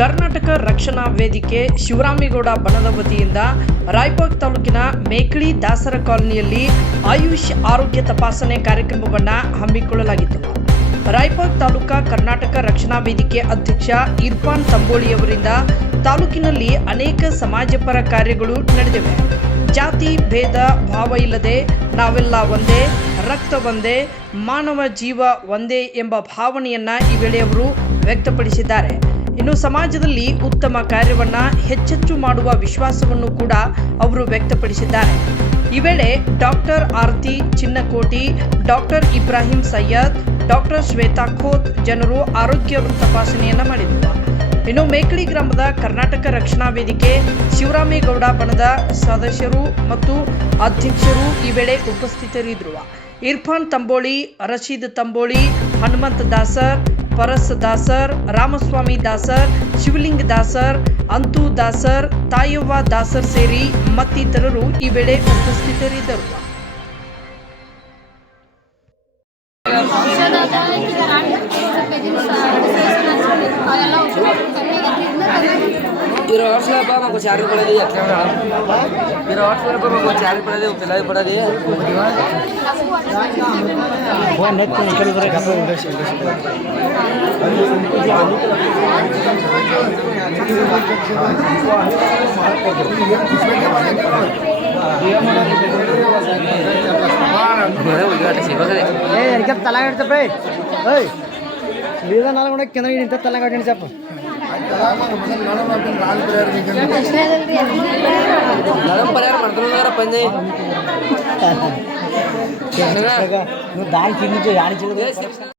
ಕರ್ನಾಟಕ ರಕ್ಷಣಾ ವೇದಿಕೆ ಶಿವರಾಮೇಗೌಡ ಬಣದ ವತಿಯಿಂದ ರಾಯಬಾಗ್ ತಾಲೂಕಿನ ಮೇಕಳಿ ದಾಸರ ಕಾಲೋನಿಯಲ್ಲಿ ಆಯುಷ್ ಆರೋಗ್ಯ ತಪಾಸಣೆ ಕಾರ್ಯಕ್ರಮವನ್ನು ಹಮ್ಮಿಕೊಳ್ಳಲಾಗಿತ್ತು. ರಾಯಬಾಗ್ ತಾಲೂಕಾ ಕರ್ನಾಟಕ ರಕ್ಷಣಾ ವೇದಿಕೆ ಅಧ್ಯಕ್ಷ ಇರ್ಫಾನ್ ತಂಬೋಳಿಯವರಿಂದ ತಾಲೂಕಿನಲ್ಲಿ ಅನೇಕ ಸಮಾಜಪರ ಕಾರ್ಯಗಳು ನಡೆದಿವೆ. ಜಾತಿ ಭೇದ ಭಾವ ಇಲ್ಲದೆ ನಾವೆಲ್ಲ ಒಂದೇ, ರಕ್ತ ಒಂದೇ, ಮಾನವ ಜೀವ ಒಂದೇ ಎಂಬ ಭಾವನೆಯನ್ನು ಈ ವೇಳೆ ಅವರು ವ್ಯಕ್ತಪಡಿಸಿದ್ದಾರೆ. ಇನ್ನು ಸಮಾಜದಲ್ಲಿ ಉತ್ತಮ ಕಾರ್ಯವನ್ನು ಹೆಚ್ಚೆಚ್ಚು ಮಾಡುವ ವಿಶ್ವಾಸವನ್ನು ಕೂಡ ಅವರು ವ್ಯಕ್ತಪಡಿಸಿದ್ದಾರೆ. ಈ ವೇಳೆ ಡಾಕ್ಟರ್ ಆರತಿ ಚಿನ್ನಕೋಟಿ, ಡಾಕ್ಟರ್ ಇಬ್ರಾಹಿಂ ಸೈಯದ್, ಡಾಕ್ಟರ್ ಶ್ವೇತಾ ಖೋತ್ ಜನರು ಆರೋಗ್ಯ ತಪಾಸಣೆಯನ್ನು ಮಾಡಿದರು. ಇನ್ನು ಮೇಕಳಿ ಗ್ರಾಮದ ಕರ್ನಾಟಕ ರಕ್ಷಣಾ ವೇದಿಕೆ ಶಿವರಾಮೇಗೌಡ ಬಣದ ಸದಸ್ಯರು ಮತ್ತು ಅಧ್ಯಕ್ಷರು ಈ ವೇಳೆ ಉಪಸ್ಥಿತರಿದ್ದರು. ಇರ್ಫಾನ್ ತಂಬೋಳಿ, ರಶೀದ್ ತಂಬೋಳಿ, ಹನುಮಂತ ದಾಸರ್, ಪರಸ್ ದಾಸರ್, ರಾಮಸ್ವಾಮಿ ದಾಸರ್, ಶಿವಲಿಂಗ ದಾಸರ್, ಅಂತೂ ದಾಸರ್, ತಾಯವ್ವ ದಾಸರ್ ಸೇರಿ ಮತ್ತಿತರರು ಈ ವೇಳೆ ಉಪಸ್ಥಿತರಿದ್ದರು. ತಲಾಗಡ್ತಪ್ಪ ನಾಲ್ಕು ಕೆಂದ್ರ ಇಂಥ ತಲಾಗಡ್ಡಿ ಚಪ್ಪ ದಾರಿ ತಿನ್ನಿದ್ದು ಯಾರು